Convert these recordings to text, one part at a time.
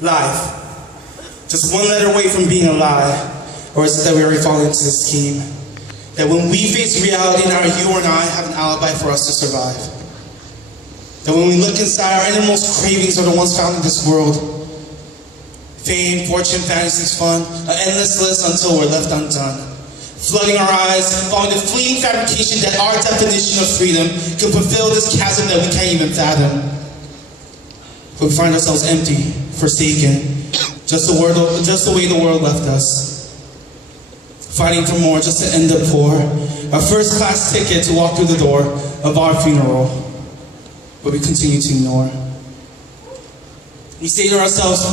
Life. Just one letter away from being a lie. Or is it that we already fall into this scheme? That when we face reality, now you and I have an alibi for us to survive. That when we look inside, our innermost cravings are the ones found in this world. Fame, fortune, fantasies, fun, an endless list until we're left undone. Flooding our eyes, following the fleeting fabrication that our definition of freedom can fulfill this chasm that we can't even fathom. But we find ourselves empty, forsaken, just the way the world left us. Fighting for more just to end up poor. A first-class ticket to walk through the door of our funeral. But we continue to ignore. We say to ourselves,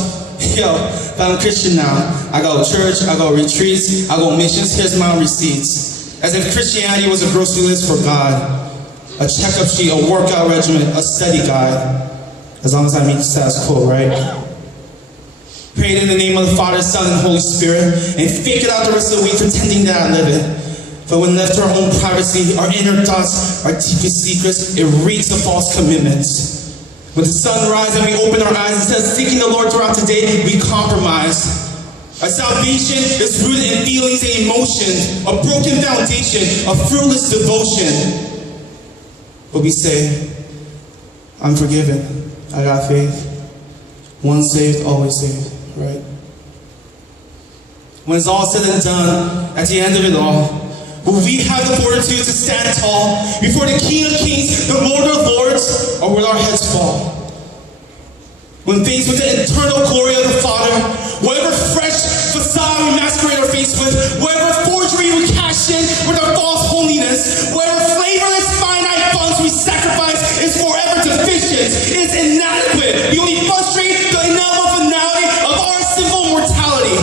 yo, if I'm a Christian now, I go to church, I go to retreats, I go to missions, here's my receipts. As if Christianity was a grocery list for God. A checkup sheet, a workout regimen, a study guide. As long as I meet the status quo, right? Prayed in the name of the Father, Son, and Holy Spirit, and fake it out the rest of the week pretending that I live it. But when left to our own privacy, our inner thoughts, our deepest secrets, it reeks of false commitments. When the sun rises and we open our eyes, instead of seeking the Lord throughout the day, we compromise. Our salvation is rooted in feelings and emotions, a broken foundation, a fruitless devotion. But we say, I'm forgiven, I got faith. Once saved, always saved, right? When it's all said and done, at the end of it all, will we have the fortitude to stand tall before the King of Kings, the Lord of Lords, or will our heads fall? When faced with the eternal glory of the Father, whatever fresh facade we masquerade our face with, whatever forgery we cash in with our false holiness, whatever flavorless finite funds we sacrifice is forever deficient, is inadequate. We only frustrate the inevitable finality of our sinful mortality.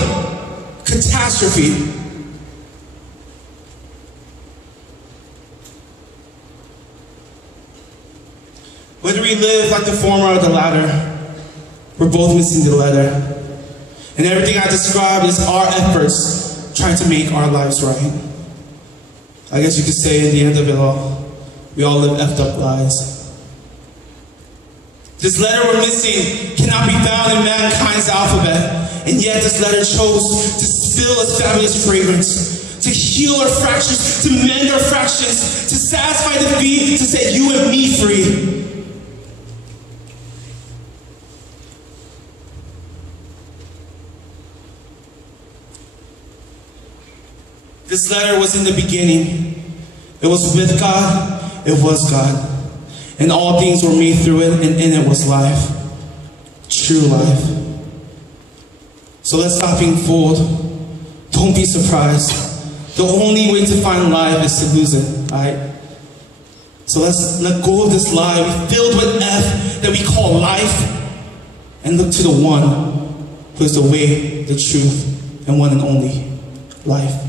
Catastrophe. Whether we live like the former or the latter, we're both missing the letter. And everything I described is our efforts trying to make our lives right. I guess you could say at the end of it all, we all live effed up lives. This letter we're missing cannot be found in mankind's alphabet. And yet this letter chose to spill its fabulous fragrance, to heal our fractures, to mend our fractions, to satisfy the need, to set you and me free. This letter was in the beginning. It was with God. It was God. And all things were made through it, and in it was life. True life. So let's stop being fooled. Don't be surprised. The only way to find life is to lose it, right? So let's let go of this lie filled with F that we call life, and look to the one who is the way, the truth, and one and only life.